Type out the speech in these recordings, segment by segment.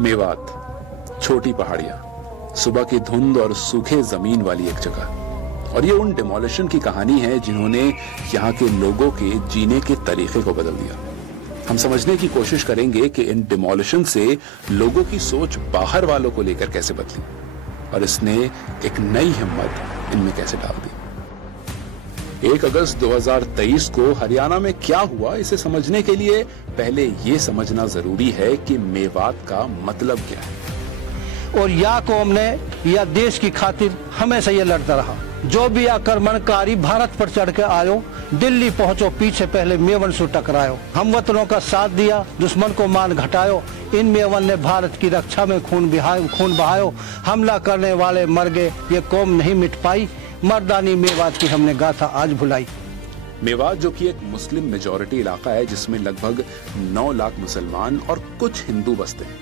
मेवात, छोटी पहाड़ियां, सुबह की धुंध और सूखे जमीन वाली एक जगह। और ये उन डिमोलिशन की कहानी है जिन्होंने यहाँ के लोगों के जीने के तरीके को बदल दिया। हम समझने की कोशिश करेंगे कि इन डिमोलिशन से लोगों की सोच बाहर वालों को लेकर कैसे बदली और इसने एक नई हिम्मत इनमें कैसे डाल दी। 1 अगस्त 2023 को हरियाणा में क्या हुआ, इसे समझने के लिए पहले ये समझना जरूरी है कि मेवात का मतलब क्या है। और या कौम ने या देश की खातिर हमेशा ये लड़ता रहा। जो भी आक्रमणकारी भारत पर चढ़ के आयो, दिल्ली पहुंचो, पीछे पहले मेवन से टकरायो, हम वतनों का साथ दिया, दुश्मन को मान घटायो। इन मेवन ने भारत की रक्षा में खून बहायो। हमला करने वाले मर गए, ये कौम नहीं मिट पाई। मर्दानी मेवात की हमने गाथा आज भुलाई। मेवात जो कि एक मुस्लिम मेजॉरिटी इलाका है जिसमें लगभग 9 लाख मुसलमान और कुछ हिंदू बसते हैं।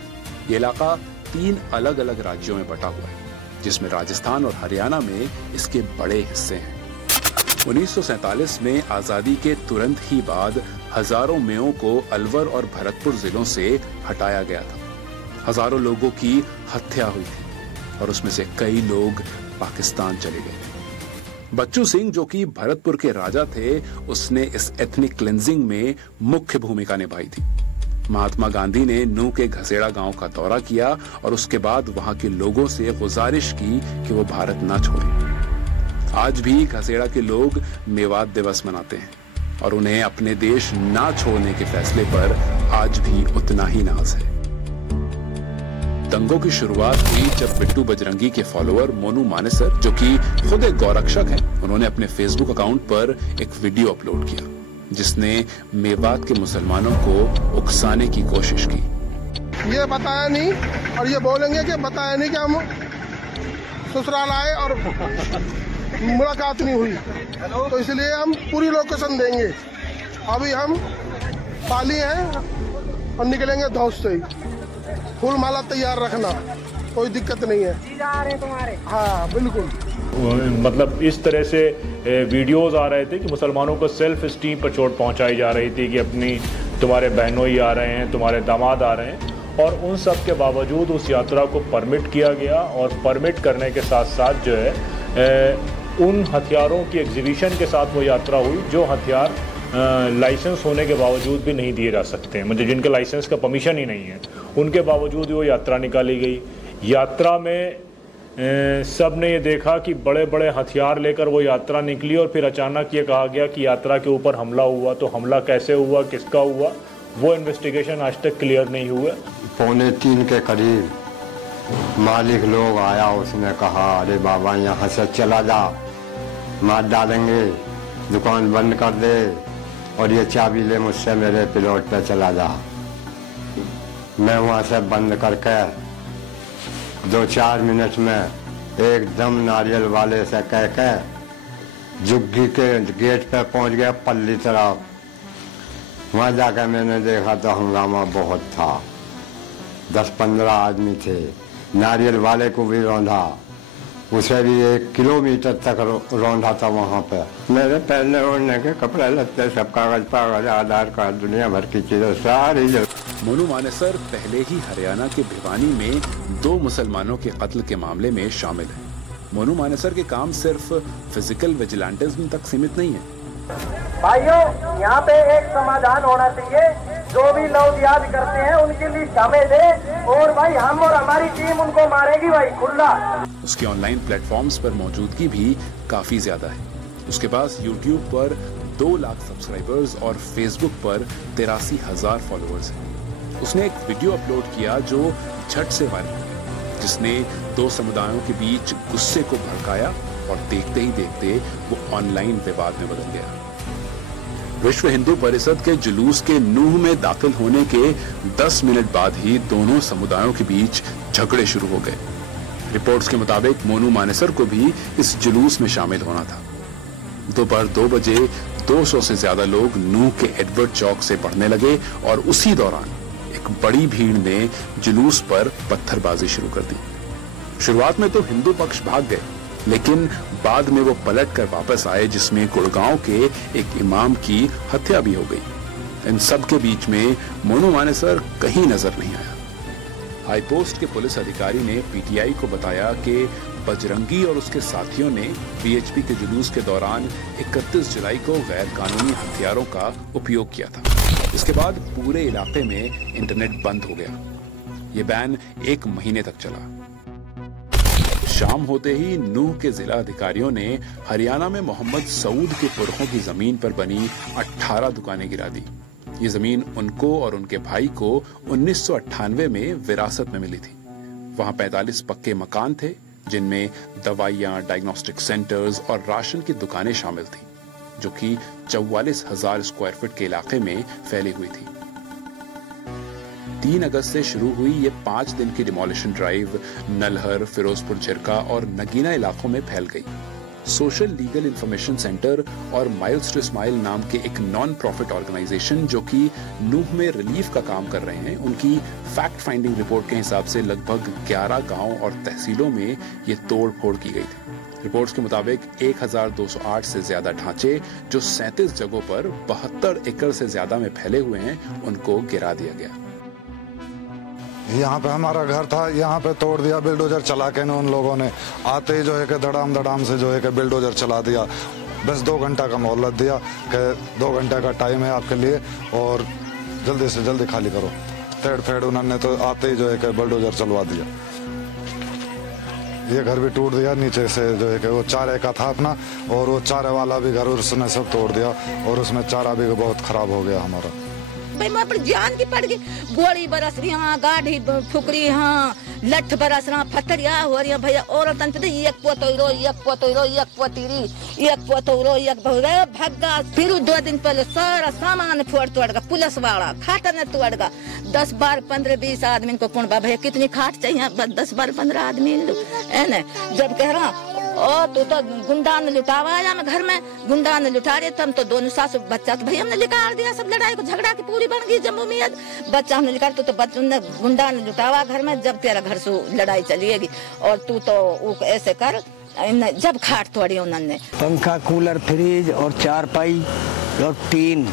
ये इलाका 3 अलग अलग राज्यों में बटा हुआ है जिसमें राजस्थान और हरियाणा में इसके बड़े हिस्से हैं। 1947 में आजादी के तुरंत ही बाद हजारों मेयों को अलवर और भरतपुर जिलों से हटाया गया था। हजारों लोगों की हत्या हुई थी और उसमें से कई लोग पाकिस्तान चले गए थे। बच्चू सिंह जो कि भरतपुर के राजा थे, उसने इस एथनिक क्लेंजिंग में मुख्य भूमिका निभाई थी। महात्मा गांधी ने नूह के घसेड़ा गांव का दौरा किया और उसके बाद वहां के लोगों से गुजारिश की कि वो भारत ना छोड़ें। आज भी घसेड़ा के लोग मेवात दिवस मनाते हैं और उन्हें अपने देश ना छोड़ने के फैसले पर आज भी उतना ही नाज है। दंगों की शुरुआत हुई जब बिट्टू बजरंगी के फॉलोअर मोनू मानेसर, जो कि खुद एक गौरक्षक हैं, उन्होंने अपने फेसबुक अकाउंट पर एक वीडियो अपलोड किया जिसने मेवात के मुसलमानों को उकसाने की कोशिश की। ये बताया नहीं और ये बोलेंगे कि बताया नहीं कि हम ससुराल आए और मुलाकात नहीं हुई, तो इसलिए हम पूरी लोकेशन देंगे। अभी हम पाली हैं और निकलेंगे धौस से ही। फूल माला तैयार रखना, कोई दिक्कत नहीं है। आ रहे तुम्हारे? हाँ बिल्कुल। मतलब इस तरह से वीडियोस आ रहे थे कि मुसलमानों को सेल्फ स्टीम पर चोट पहुंचाई जा रही थी कि अपनी तुम्हारे बहनों ही आ रहे हैं, तुम्हारे दामाद आ रहे हैं। और उन सब के बावजूद उस यात्रा को परमिट किया गया और परमिट करने के साथ साथ जो है उन हथियारों की एग्जीबिशन के साथ वो यात्रा हुई जो हथियार लाइसेंस होने के बावजूद भी नहीं दिए जा सकते हैं, मतलब जिनके लाइसेंस का परमिशन ही नहीं है, उनके बावजूद वो यात्रा निकाली गई। यात्रा में सब ने ये देखा कि बड़े बड़े हथियार लेकर वो यात्रा निकली और फिर अचानक ये कहा गया कि यात्रा के ऊपर हमला हुआ। तो हमला कैसे हुआ, किसका हुआ, वो इन्वेस्टिगेशन आज तक क्लियर नहीं हुआ। 2:45 के करीब मालिक लोग आया, उसने कहा अरे बाबा यहाँ से चला जा, मार डालेंगे, दुकान बंद कर दे और ये चाबी ले मुझसे, मेरे प्लॉट पे चला जा। मैं वहाँ से बंद करके 2-4 मिनट में एकदम नारियल वाले से कह के जुग्गी के गेट पे पहुँच गया पल्ली तरफ। वहाँ जाकर मैंने देखा तो हंगामा बहुत था। 10-15 आदमी थे। नारियल वाले को भी रौंधा, उसे भी 1 किलोमीटर तक रौंधा था वहाँ पे। मेरे पहनने ओढ़ने के कपड़े लत्ते सब कागज आधार कार्ड दुनिया भर की चीजें सारी। मोनू मानेसर पहले ही हरियाणा के भिवानी में 2 मुसलमानों के कत्ल के मामले में शामिल है। मोनू मानेसर के काम सिर्फ फिजिकल विजिलेंटिज्म तक सीमित नहीं है। भाइयों, यहाँ पे एक समाधान होना चाहिए। जो भी लोग याद करते हैं उनके लिए क्षमा दे और भाई हम और हमारी टीम उनको मारेगी भाई खुला। उसकी ऑनलाइन प्लेटफॉर्म्स पर मौजूदगी भी काफी ज्यादा है। उसके पास यूट्यूब पर 2 लाख सब्सक्राइबर्स और फेसबुक पर 83,000 फॉलोअर्स हैं। उसने एक वीडियो अपलोड किया जो झट से वायरल हुआ, जिसने 2 समुदायों के बीच गुस्से को भड़काया और देखते ही देखते वो ऑनलाइन विवाद में बदल गया। विश्व हिंदू परिषद के जुलूस के नूह में दाखिल होने के 10 मिनट बाद ही दोनों समुदायों के बीच झगड़े शुरू हो गए। रिपोर्ट्स के मुताबिक मोनू मानेसर को भी इस जुलूस में शामिल होना था। दोपहर 2 बजे 200 से ज्यादा लोग नूह के एडवर्ड चौक से बढ़ने लगे और उसी दौरान एक बड़ी भीड़ ने जुलूस पर पत्थरबाजी शुरू कर दी। शुरुआत में तो हिंदू पक्ष भाग गए, लेकिन बाद में वो पलट कर वापस आए, जिसमें गुड़गांव के एक इमाम की हत्या भी हो गई। इन सब के बीच में मोनू मानेसर कहीं नजर नहीं आया। हाईपोस्ट के पुलिस अधिकारी ने पीटीआई को बताया कि बजरंगी और उसके साथियों ने बीएचपी के जुलूस के दौरान 31 जुलाई को गैर कानूनी हथियारों का उपयोग किया था। इसके बाद पूरे इलाके में इंटरनेट बंद हो गया। ये बैन 1 महीने तक चला। शाम होते ही नूह के जिला अधिकारियों ने हरियाणा में मोहम्मद सऊद के पुरखों की जमीन पर बनी 18 दुकानें गिरा दी। ये जमीन उनको और उनके भाई को 1998 में विरासत में मिली थी। वहां 45 पक्के मकान थे, जिनमें दवाइयां, डायग्नोस्टिक सेंटर्स और राशन की दुकानें शामिल थी, जो कि 44,000 स्क्वायर फीट के इलाके में फैली हुई थी। 3 अगस्त से शुरू हुई ये 5 दिन की डिमोलिशन ड्राइव नलहर, फिरोजपुर झिरका और नगीना इलाकों में फैल गई। सोशल लीगल इंफॉर्मेशन सेंटर और माइल्स टू स्माइल नाम के एक नॉन प्रॉफिट ऑर्गेनाइजेशन जो कि नूह में रिलीफ का काम कर रहे हैं, उनकी फैक्ट फाइंडिंग रिपोर्ट के हिसाब से लगभग 11 गांव और तहसीलों में ये तोड़ फोड़ की गई थी। रिपोर्ट्स के मुताबिक 1208 से ज्यादा ढांचे जो 37 जगहों पर 72 एकड़ से ज्यादा में फैले हुए हैं, उनको गिरा दिया गया। यहाँ पे हमारा घर था, यहाँ पे तोड़ दिया बिल्डोजर चला के उन लोगों ने। आते ही जो है कि धड़ाम से जो है कि बिल्डोजर चला दिया। बस 2 घंटा का मोहलत दिया कि 2 घंटे का टाइम है आपके लिए और जल्दी से जल्दी खाली करो। तेड़ फेड़ उन्होंने तो आते ही जो है कि बिल्डोजर चलवा दिया। ये घर भी टूट दिया नीचे से, जो है कि वो चारे का था अपना, और वो चारे वाला भी घर उसने सब तोड़ दिया और उसमें चारा भी बहुत खराब हो गया हमारा। भाई मैं अपनी जान की पड़ गई। गोली बरस रही, हाँ गाढ़ी ठुकरी, हाँ लठ बरस रहा, फतरिया हो रही भैया। औरत एक पोतरो एक पोतरो एक पोतीरी एक पोतरो एक भग्गा। फिर 2 दिन पहले सारा सामान फोड़ तोड़ गया, पुलिस वाला खाट ने तोड़ गया। 10, 12, 15, 20 आदमी को कौन भैया कितनी खाट चाहिए? 10, 12, 15 आदमी है न। जब कह रहा ओ तू तो गुंडा ने लुटावा आया, मैं घर में गुंडा ने लुटा रहे, तब तो दोनों सास बच्चा तो भैया हमने निकाल दिया। सब लड़ाई को झगड़ा की पूरी बन गई जम्मू में। बच्चा हमने निकाल तो बच्चों ने गुंडा ने लुटावा घर में। जब तेरा घर से लड़ाई चलिएगी और तू तो ऐसे कर, जब खाट तोड़ी उन्होंने। पंखा, कूलर, फ्रिज और 4 पाई और 3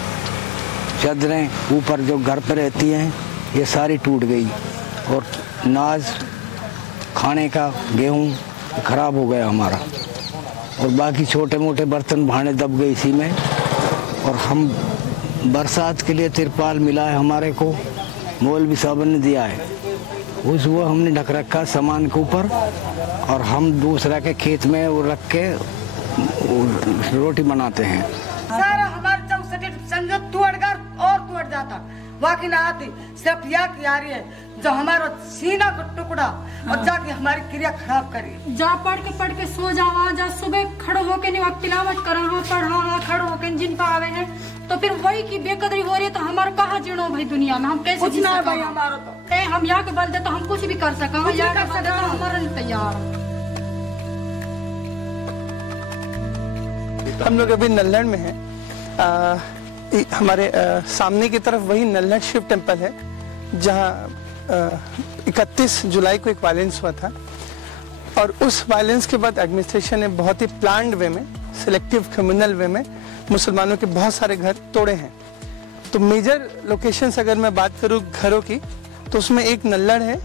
चादरें ऊपर जो घर पर रहती हैं, ये सारी टूट गई। और नाज, खाने का गेहूँ खराब हो गया हमारा। और बाकी छोटे मोटे बर्तन भांडे दब गए इसी में। और हम बरसात के लिए तिरपाल मिला है हमारे को, मौलवी साहब ने दिया है, उस वो हमने ढक रखा सामान के ऊपर। और हम दूसरा के खेत में वो रख के रोटी बनाते हैं। सारा हमारे 64 संजो तोड़कर और तोड़ जाता, बाकी ना आती। सिर्फ यह कियारी है जो हमारा सीना का टुकड़ा और जाके हमारी क्रिया खराब करी। जा पढ़ के सो जावा, जा सुबह खड़ो होके नहीं वक्त तिलावत करना पढ़ा खड़ो होके जिन पर आवे हैं, तो फिर वही की बेकदरी हो रही है। तो हमारा कहाँ जीणो भाई दुनिया में? हम कैसे कुछ ना भाई हमारा तो हम यहाँ के बल दे तो हम कुछ भी कर सका, यहाँ के बल दे तो हमारा नहीं तैयार। हम लोग अभी नल्लड़ में हैं। हमारे सामने की तरफ वही नल्लड़ शिव टेम्पल है, जहाँ 31 जुलाई को एक वायलेंस हुआ था। और उस वायलेंस के बाद एडमिनिस्ट्रेशन ने बहुत ही प्लान्ड वे में, सिलेक्टिव क्रिमिनल वे में मुसलमानों के बहुत सारे घर तोड़े हैं। तो मेजर लोकेशंस अगर मैं बात करूं घरों की, तो उसमें एक नल्लड़ है,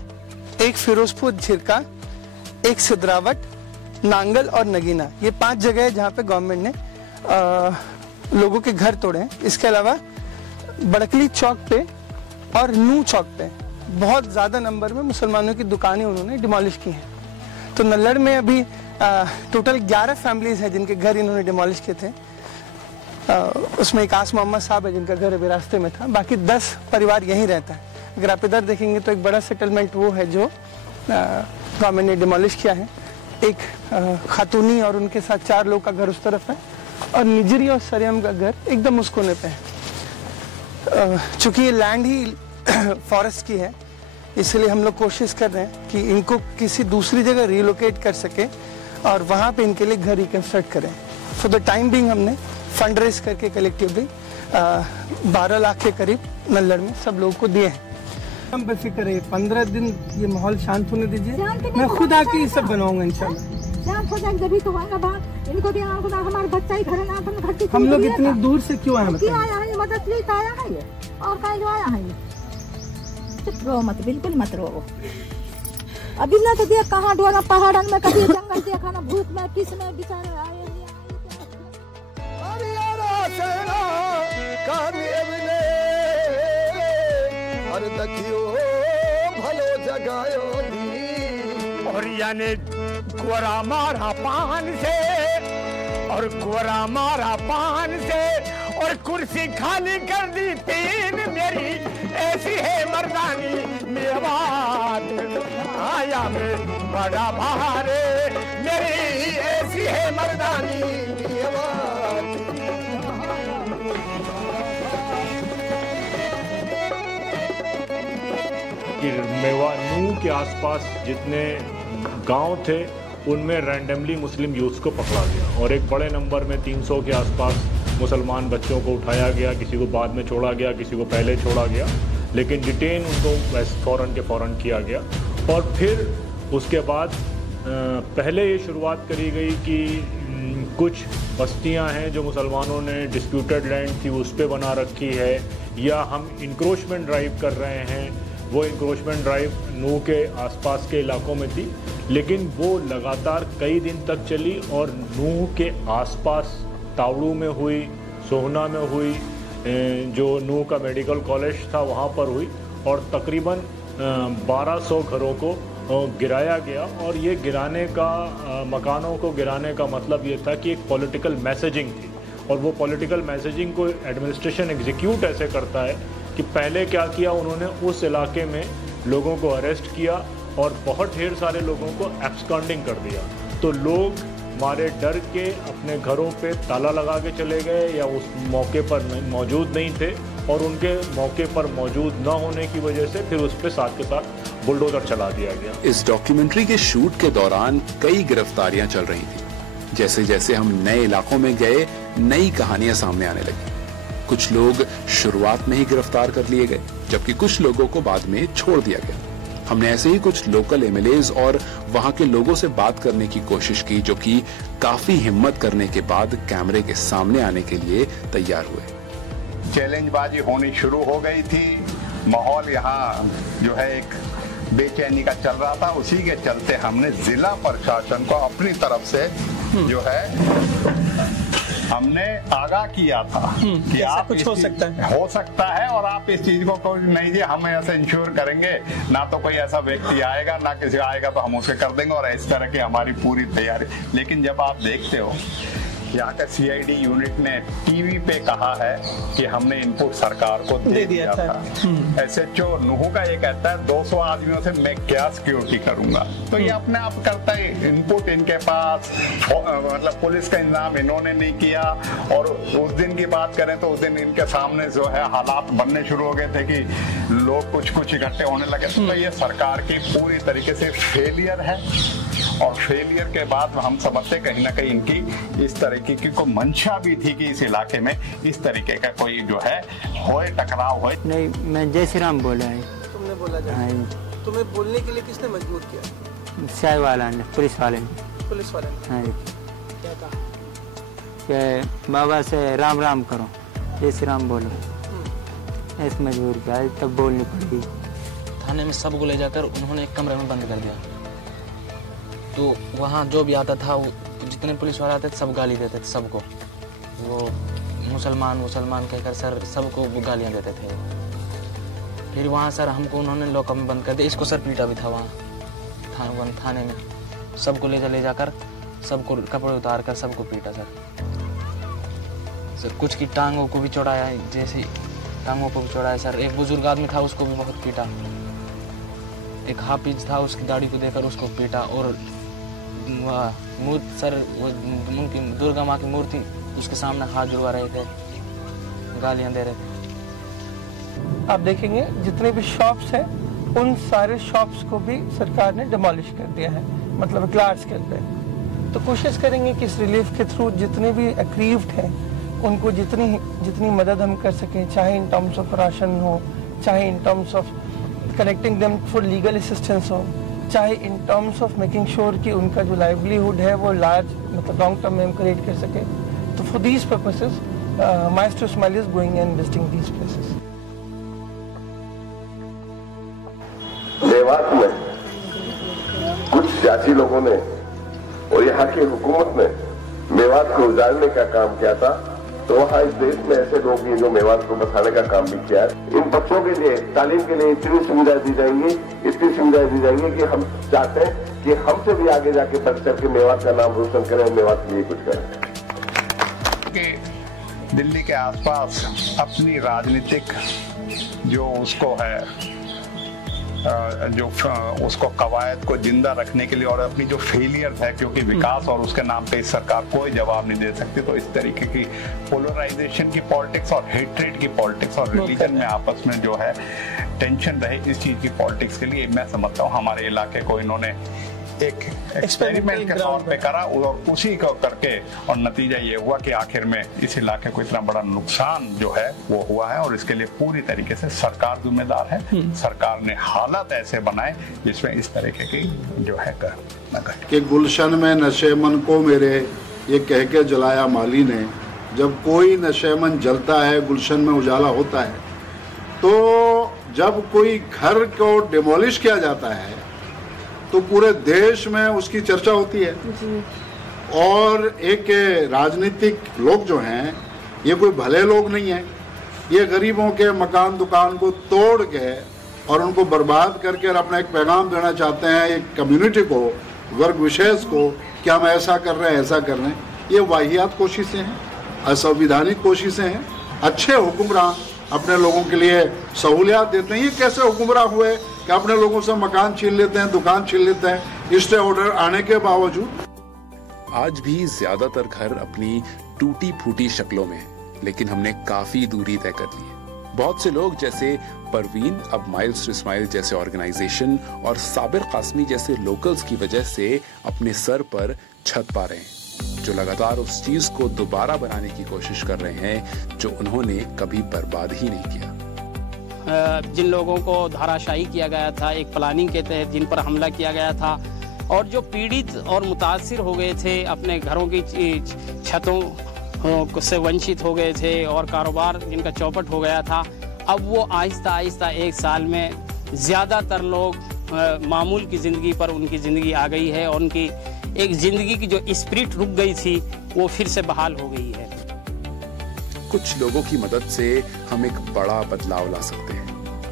एक फिरोजपुर झिरका, एक सिद्रावट, नांगल और नगीना। ये 5 जगह है जहाँ पे गवर्नमेंट ने लोगों के घर तोड़े हैं। इसके अलावा बड़कली चौक पे और नू चौक पे बहुत ज्यादा नंबर में मुसलमानों की दुकानें उन्होंने डिमोलिश की हैं। तो नल्लड़ में अभी टोटल 11 फैमिलीज हैं जिनके घर इन्होंने डिमोलिश किए थे। उसमें एक आस मोहम्मद साहब है जिनका घर अभी रास्ते में था, बाकी 10 परिवार यहीं रहता है। अगर आप इधर देखेंगे तो एक बड़ा सेटलमेंट वो है जो गवर्नमेंट ने डिमोलिश किया है। एक खातूनी और उनके साथ 4 लोग का घर उस तरफ है, और निजरी और सरियम का घर एकदम उस कोने पे है। चूंकि ये लैंड ही फॉरेस्ट की है, इसलिए हम लोग कोशिश कर रहे हैं कि इनको किसी दूसरी जगह रिलोकेट कर सके और वहाँ पे इनके लिए घर रिकंस्ट्रक्ट करें। फॉर द टाइम बिंग हमने फंड रेज करके कलेक्टिवली 12 लाख के करीब नल्लड़ में सब लोगों को दिए हैं। हम बेफिक्र है, 15 दिन ये माहौल शांत होने दीजिए, मैं खुद आके ये सब बनवाऊंगा इंशाल्लाह। शांत हो जाएंगे जब तो होगा बात। इनको भी हमारे बच्चा ही घर ना घर की। हम लोग इतनी दूर से क्यों आए? क्यों आया है? मदद लिए आया है ये, और कहीं जो आया है ये। चुप रहो मत, बिल्कुल मत रहो। अभी ना तो देख कहाँ डोरा पहाड़न में, कभी जंगल देखा ना, भूत में किस में बेचारे आए। भलो जगायो और यानी गोरा मारा पान से, और गोरा मारा पान से, और कुर्सी खाली कर दी तीन मेरी, ऐसी है मर्दानी मेवात आया में बड़ा भारे, मेरी ऐसी है मर्दानी मेवात। मेवानू के आसपास जितने गांव थे उनमें रैंडमली मुस्लिम यूथ को पकड़ा गया, और एक बड़े नंबर में 300 के आसपास मुसलमान बच्चों को उठाया गया। किसी को बाद में छोड़ा गया, किसी को पहले छोड़ा गया, लेकिन डिटेन उनको फ़ौरन के फ़ौरन किया गया। और फिर उसके बाद पहले ये शुरुआत करी गई कि कुछ बस्तियां हैं जो मुसलमानों ने डिस्प्यूटेड लैंड थी उस पर बना रखी है, या हम इंक्रोचमेंट ड्राइव कर रहे हैं। वो इंक्रोचमेंट ड्राइव नूह के आसपास के इलाकों में थी, लेकिन वो लगातार कई दिन तक चली, और नूह के आसपास तावड़ू में हुई, सोहना में हुई, जो नूह का मेडिकल कॉलेज था वहाँ पर हुई, और तकरीबन 1200 घरों को गिराया गया। और ये गिराने का, मकानों को गिराने का मतलब ये था कि एक पॉलिटिकल मैसेजिंग थी, और वो पॉलिटिकल मैसेजिंग को एडमिनिस्ट्रेशन एग्जीक्यूट ऐसे करता है कि पहले क्या किया उन्होंने, उस इलाके में लोगों को अरेस्ट किया और बहुत ढेर सारे लोगों को एब्सकॉन्डिंग कर दिया। तो लोग मारे डर के अपने घरों पे ताला लगा के चले गए, या उस मौके पर मौजूद नहीं थे, और उनके मौके पर मौजूद न होने की वजह से फिर उस पर साथ के साथ बुलडोजर चला दिया गया। इस डॉक्यूमेंट्री के शूट के दौरान कई गिरफ्तारियां चल रही थी। जैसे जैसे हम नए इलाकों में गए, नई कहानियां सामने आने लगी। कुछ लोग शुरुआत में ही गिरफ्तार कर लिए गए, जबकि कुछ लोगों को बाद में छोड़ दिया गया। हमने ऐसे ही कुछ लोकल एमएलएज और वहां के लोगों से बात करने की कोशिश की, जो कि काफी हिम्मत करने के बाद कैमरे के सामने आने के लिए तैयार हुए। चैलेंजबाजी होनी शुरू हो गई थी, माहौल यहाँ जो है एक बेचैनी का चल रहा था। उसी के चलते हमने जिला प्रशासन को अपनी तरफ से जो है हमने आगाह किया था कि आप कुछ हो सकता है और आप इस चीज को नहीं जी हम ऐसे इंश्योर करेंगे, ना तो कोई ऐसा व्यक्ति आएगा ना किसी आएगा तो हम उसे कर देंगे, और इस तरह की हमारी पूरी तैयारी। लेकिन जब आप देखते हो यहाँ का सीआईडी यूनिट ने टीवी पे कहा है कि हमने इनपुट सरकार को दे दिया था। एसएचओ नूह का ये कहता है 200 आदमियों से मैं क्या सिक्योरिटी करूंगा, तो ये अपने आप करता है। इनपुट इनके पास, मतलब पुलिस का इंतजाम इन्होंने नहीं किया। और उस दिन की बात करें तो उस दिन इनके सामने जो है हालात बनने शुरू हो गए थे कि लोग कुछ इकट्ठे होने लगे। तो ये सरकार की पूरी तरीके से फेलियर है, और फेलियर के बाद हम समझते कहीं ना कहीं इनकी इस तरीके की कोई मंशा भी थी कि इस इलाके में इस तरीके का कोई जो है होए, टकराव होए। नहीं, मैं जय श्री राम बोला है। तुमने बोला जय? हाँ। तुम्हें बोलने के लिए किसने मजबूर किया? चाय वाला ने, पुलिस वाले ने। पुलिस वाले ने? हाँ। क्या कहा? कि बाबा से राम राम करो, जय श्री राम बोलो। ऐसे मजबूर किया, तब बोलनी पड़ी। थाने में सबको ले जाकर उन्होंने एक कमरे में बंद कर दिया। तो वहाँ जो भी आता था, जितने पुलिस वाले आते थे सब गाली देते थे सबको। वो मुसलमान कहकर सर सबको वो गालियाँ देते थे। फिर वहाँ सर हमको उन्होंने लॉकअप में बंद कर दिया। इसको सर पीटा भी था वहाँ थाने में। सबको ले जाकर सबको कपड़े उतार कर सबको पीटा सर। कुछ की टांगों को भी चौड़ाया है, जैसे टांगों को भी चौड़ाया सर। एक बुजुर्ग आदमी था, उसको भी बहुत पीटा। एक हाफिज था, उसकी दाढ़ी को देकर उसको पीटा। और सर उनकी दुर्गा माँ की मूर्ति उसके सामने हाथ जुड़वा रहे थे, गालियां दे रहे थे। आप देखेंगे जितने भी शॉप्स हैं उन सारे शॉप्स को भी सरकार ने डिमोलिश कर दिया है, मतलब लार्ज स्केल पे। तो कोशिश करेंगे कि इस रिलीफ के थ्रू जितने भी अग्रीव्ड हैं उनको जितनी मदद हम कर सकें, चाहे इन टर्म्स ऑफ राशन हो, चाहे in terms of connecting them for legal assistance हो, चाहे in terms of making sure कि उनका जो लाइवलीहुड है वो लार्ज मतलब लॉन्ग टर्म में हम क्रिएट कर सके। तो for these purposes maestro Ismail is going and visiting these places. Mewat में कुछ सियासी लोगों ने और यहाँ की हुकूमत ने मेवात को उजाड़ने का काम किया था, तो वहाँ इस देश में ऐसे लोग हैं जो मेवात को बसाने का काम भी किया है। इन बच्चों के लिए तालीम के लिए इतनी सुविधाएं दी जाएंगी, इतनी सुविधाएं दी जाएंगी कि हम चाहते हैं कि हमसे भी आगे जाके बढ़ चढ़ के मेवात का नाम रोशन करें, मेवात के लिए कुछ करें। कि दिल्ली के आसपास अपनी राजनीतिक जो उसको है जो उसको कवायद को जिंदा रखने के लिए और अपनी जो फेलियर है, क्योंकि विकास और उसके नाम पे इस सरकार कोई जवाब नहीं दे सकती, तो इस तरीके की पोलराइजेशन की पॉलिटिक्स और हेट्रेड की पॉलिटिक्स और रिलीजन में आपस में जो है टेंशन रहे, इस चीज की पॉलिटिक्स के लिए मैं समझता हूँ हमारे इलाके को इन्होंने एक एक्सपेरिमेंट के तौर पे करा और उसी को करके और नतीजा ये हुआ कि आखिर में इस इलाके को इतना बड़ा नुकसान जो है वो हुआ है और इसके लिए पूरी तरीके से सरकार जिम्मेदार है। सरकार ने हालात ऐसे बनाए जिसमें इस तरीके की जो है कि गुलशन में नशेमन को मेरे ये कह के जलाया माली ने। जब कोई नशेमन जलता है, गुलशन में उजाला होता है, तो जब कोई घर को डिमोलिश किया जाता है तो पूरे देश में उसकी चर्चा होती है। और एक राजनीतिक लोग जो हैं ये कोई भले लोग नहीं हैं, ये गरीबों के मकान दुकान को तोड़ के और उनको बर्बाद करके और अपना एक पैगाम देना चाहते हैं एक कम्युनिटी को, वर्ग विशेष को, कि हम ऐसा कर रहे हैं, ऐसा कर रहे हैं। ये वाहियात कोशिशें हैं, असंवैधानिक कोशिशें हैं। अच्छे हुक्मरान अपने लोगों के लिए सहूलियात देते हैं। ये कैसे हुक्मरान हुए कि अपने लोगों से मकान छीन लेते हैं, दुकान छीन लेते हैं, स्टे ऑर्डर आने के बावजूद। आज भी ज्यादातर घर अपनी टूटी फूटी शक्लों में हैं, लेकिन हमने काफी दूरी तय कर ली है। बहुत से लोग जैसे परवीन अब माइल्स टू स्माइल जैसे ऑर्गेनाइजेशन और साबिर कासमी जैसे लोकल्स की वजह से अपने सर पर छत पा रहे हैं, जो लगातार उस चीज को दोबारा बनाने की कोशिश कर रहे हैं जो उन्होंने कभी बर्बाद ही नहीं किया। जिन लोगों को धाराशाही किया गया था एक प्लानिंग के तहत, जिन पर हमला किया गया था और जो पीड़ित और मुतासिर हो गए थे, अपने घरों की छतों से वंचित हो गए थे और कारोबार जिनका चौपट हो गया था, अब वो आहिस्ता आहिस्ता एक साल में ज़्यादातर लोग मामूल की ज़िंदगी पर उनकी ज़िंदगी आ गई है और उनकी एक ज़िंदगी की जो स्पिरिट रुक गई थी वो फिर से बहाल हो गई है। कुछ लोगों की मदद से हम एक बड़ा बदलाव ला सकते हैं।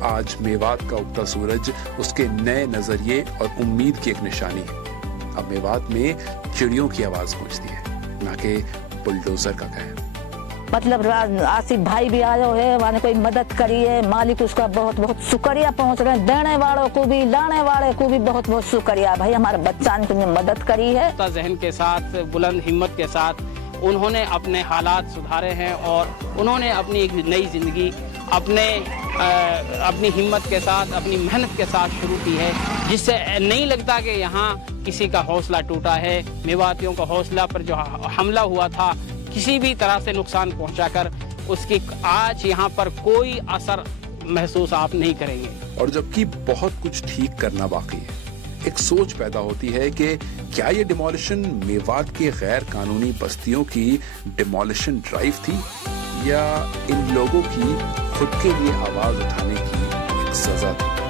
आज मेवात का उगता सूरज उसके नए नजरिए और उम्मीद की एक निशानी है। अब मेवात में चिड़ियों की आवाज गूंजती है, ना कि बुलडोजर का कहर। मतलब आसिफ भाई भी आयो है, वाने कोई मदद करी है, मालिक उसका बहुत बहुत शुक्रिया पहुंच रहे हैं। देने वालों को भी लाने वाले को भी बहुत बहुत शुक्रिया, भाई हमारे बच्चा ने तुमने मदद करी है। जहन के साथ, बुलंद हिम्मत के साथ उन्होंने अपने हालात सुधारे हैं और उन्होंने अपनी एक नई जिंदगी अपनी हिम्मत के साथ, अपनी मेहनत के साथ शुरू की है, जिससे नहीं लगता कि यहाँ किसी का हौसला टूटा है। मेवातियों का हौसला पर जो हमला हुआ था किसी भी तरह से नुकसान पहुंचाकर उसकी आज यहाँ पर कोई असर महसूस आप नहीं करेंगे। और जबकि बहुत कुछ ठीक करना बाकी है, एक सोच पैदा होती है कि क्या ये डिमोलिशन मेवात के गैर कानूनी बस्तियों की डिमोलिशन ड्राइव थी या इन लोगों की खुद के लिए आवाज उठाने की एक सजा थी।